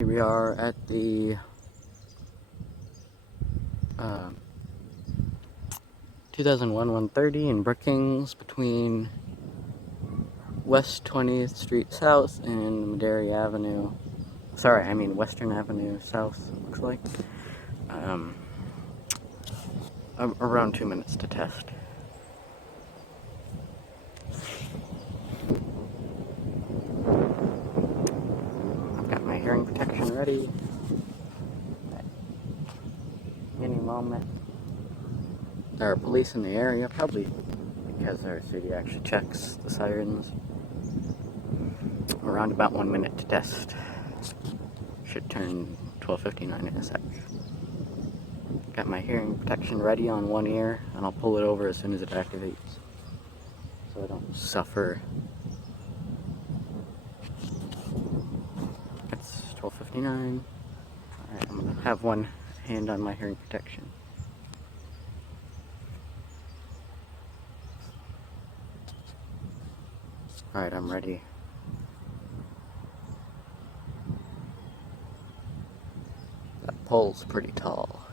Here we are at the 2001 130 in Brookings between West 20th Street South and Madera Avenue. Sorry, I mean Western Avenue South, looks like. Around 2 minutes to test. I've got my hearing protection ready. Any moment. There are police in the area, probably because our city actually checks the sirens. Around about 1 minute to test. Should turn 12:59 in a sec. Got my hearing protection ready on one ear, and I'll pull it over as soon as it activates, so I don't suffer. It's 12:59. Alright, I'm gonna have one hand on my hearing protection. Alright, I'm ready. That pole's pretty tall.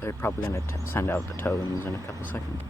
They're probably going to send out the tones in a couple seconds.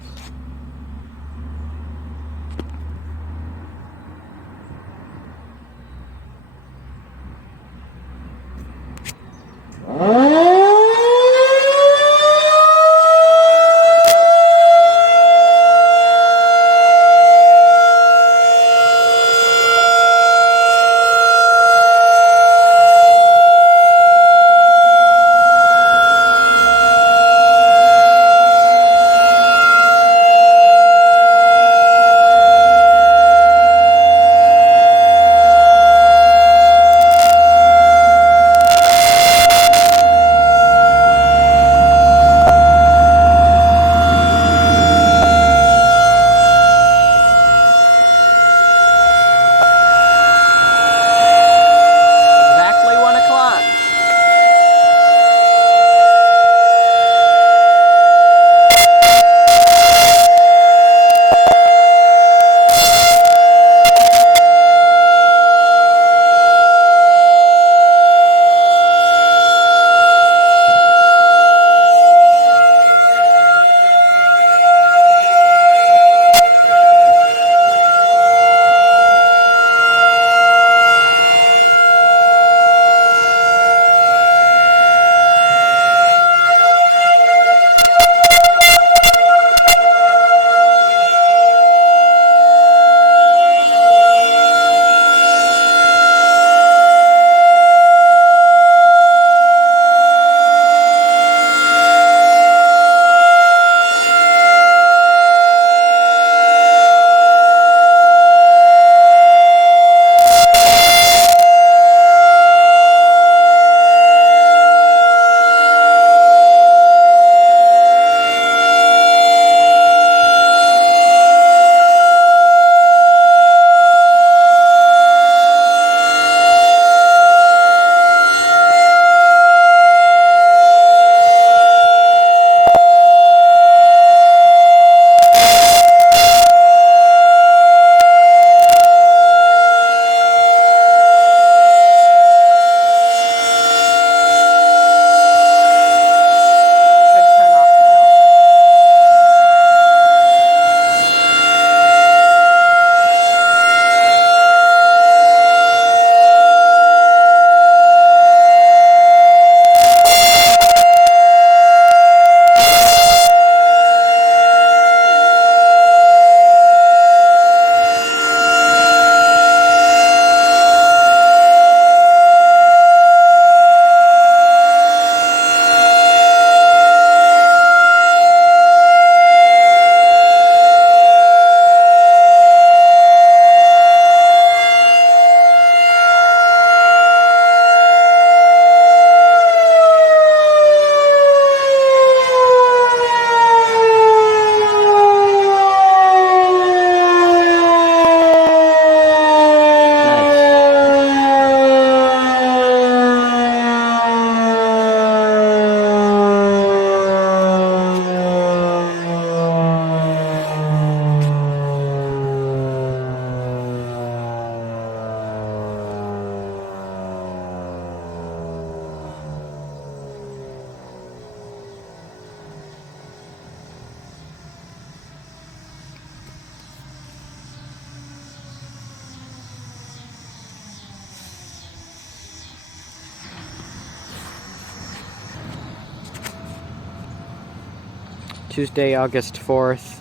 Tuesday, August 4th,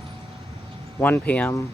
1 p.m.